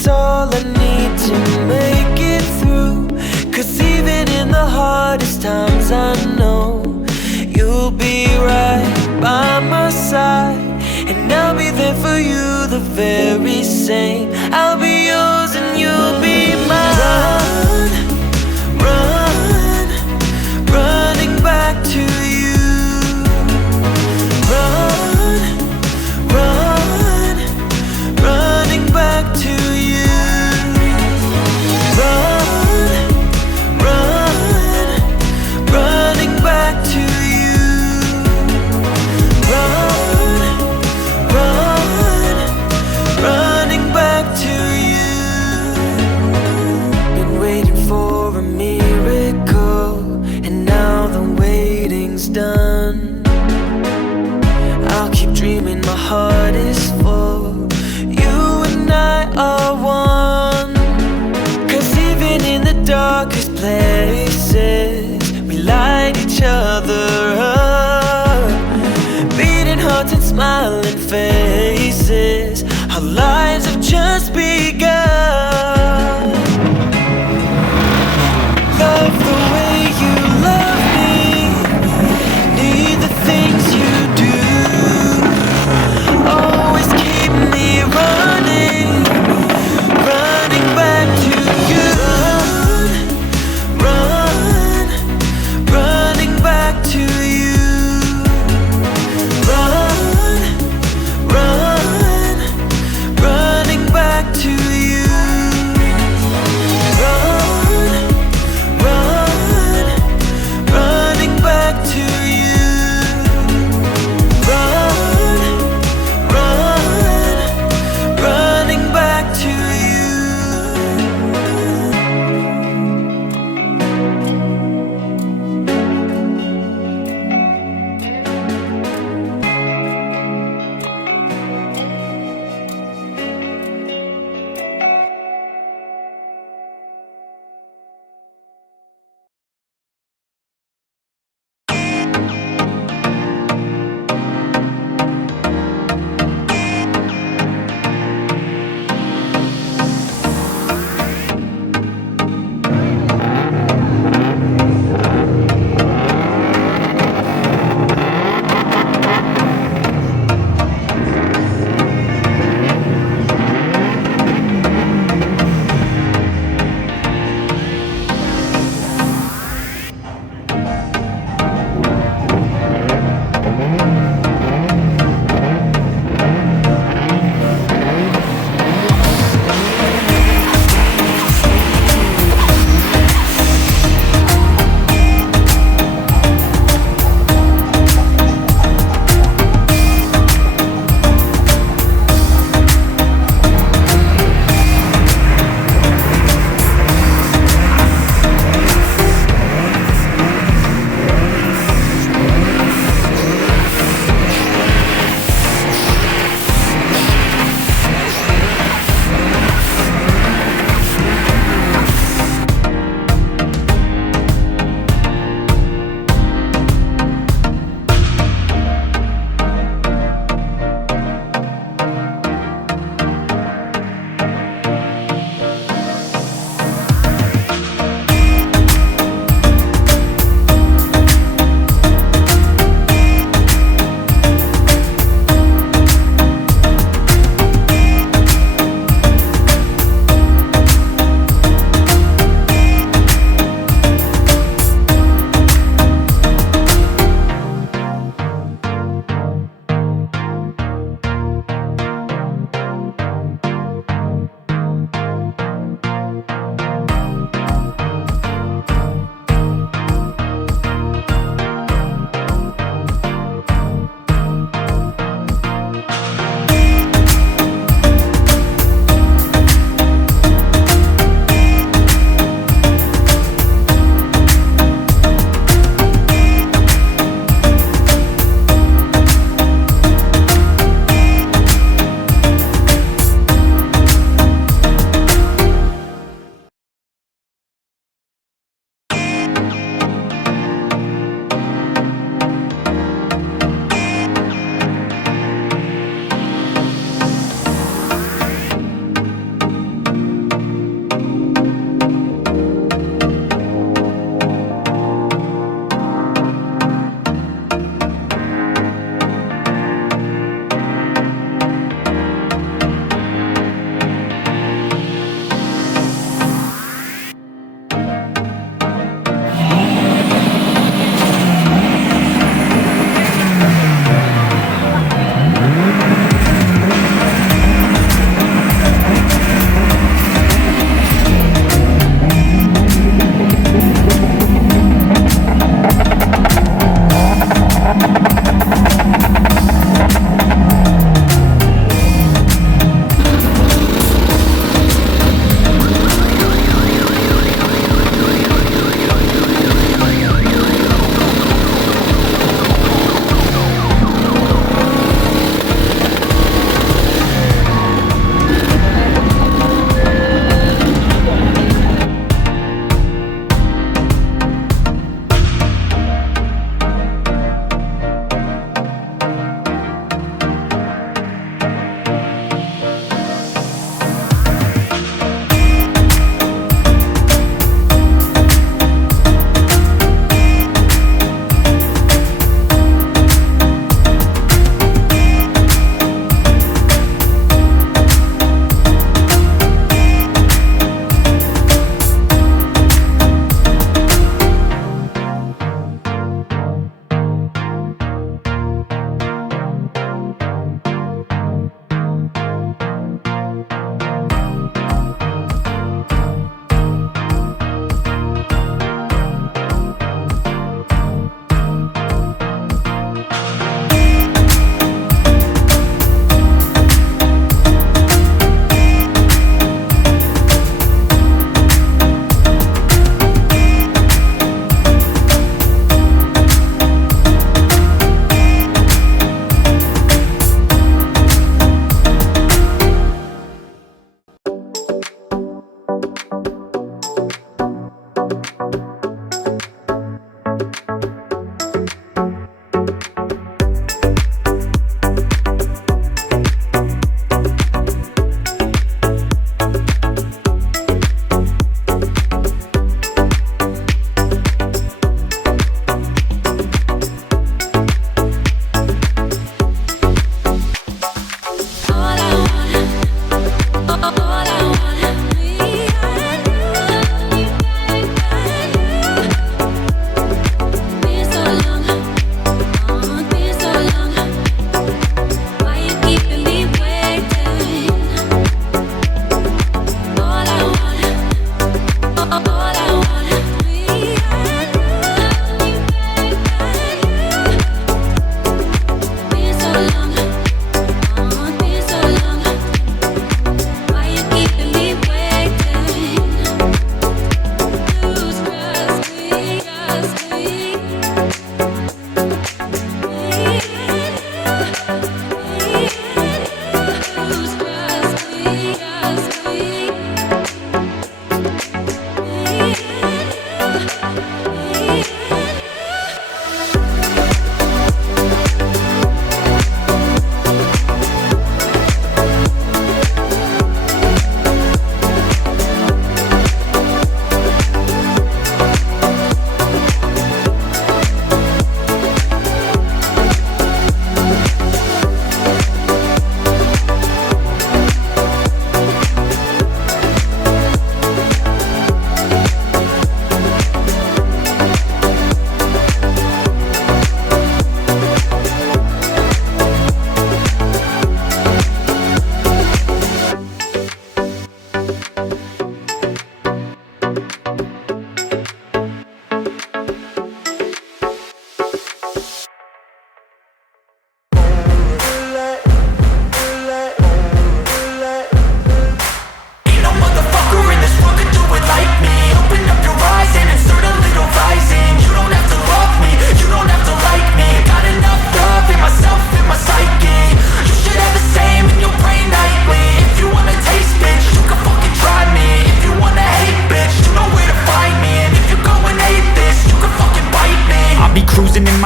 it's all I need to make it through. 'Cause even in the hardest times I know you'll be right by my side. And I'll be there for you the very same. I'll be yours and you'll be mine. Run, running back to you. Run, run, running back to you. Run, run, running back to you. Run, run, running back to you. Been waiting for a miracle, and now the waiting's done. I'll keep dreaming, my heart is full. You and I are one. 'Cause even in the darkest places, we light each other up. Beating hearts and smiling faces, our lives have just begun. Love the way you love me, need the things you do. Always keep me running, running back to you. Run, running back to you. Run, run,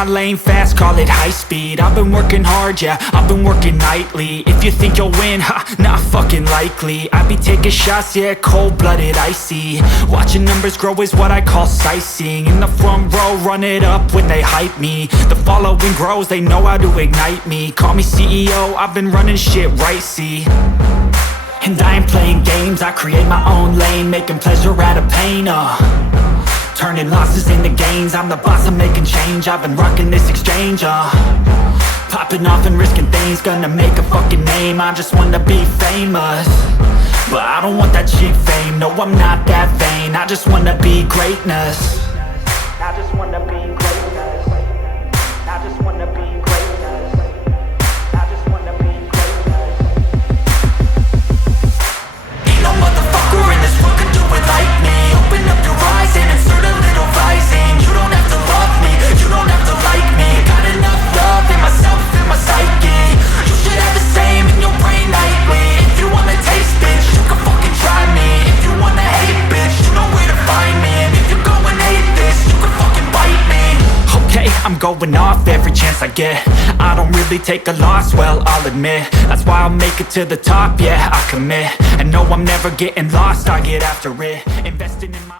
my lane fast, call it high speed. I've been working hard, yeah, I've been working nightly. If you think you'll win, ha, not fucking likely. I be taking shots, yeah, cold-blooded, icy. Watching numbers grow is what I call sightseeing. In the front row, run it up when they hype me. The following grows, they know how to ignite me. Call me CEO, I've been running shit right, see. And I ain't playing games, I create my own lane, making pleasure out of pain, turning losses into gains, I'm the boss, I'm making change. I've been rocking this exchange, popping off and risking things, gonna make a fucking name. I just wanna be famous, but I don't want that cheap fame. No, I'm not that vain, I just wanna be greatness. I just wanna be greatness. I just wanna be greatness. I just wanna be greatness. Ain't no motherfucker in this world could do it like me. Open up your eyes and insert a little rising. You don't have to love me, you don't have to like me. Got enough love in myself, in my psyche. You should have the same in your brain nightly. If you wanna taste, bitch, you can fucking try me. If you wanna hate, bitch, you know where to find me. And if you go and hate this, you can fucking bite me. Okay, I'm going off every chance I get. I don't really take a loss, well, I'll admit. That's why I'll make it to the top, yeah, I commit. And no, I'm never getting lost, I get after it. Investing in my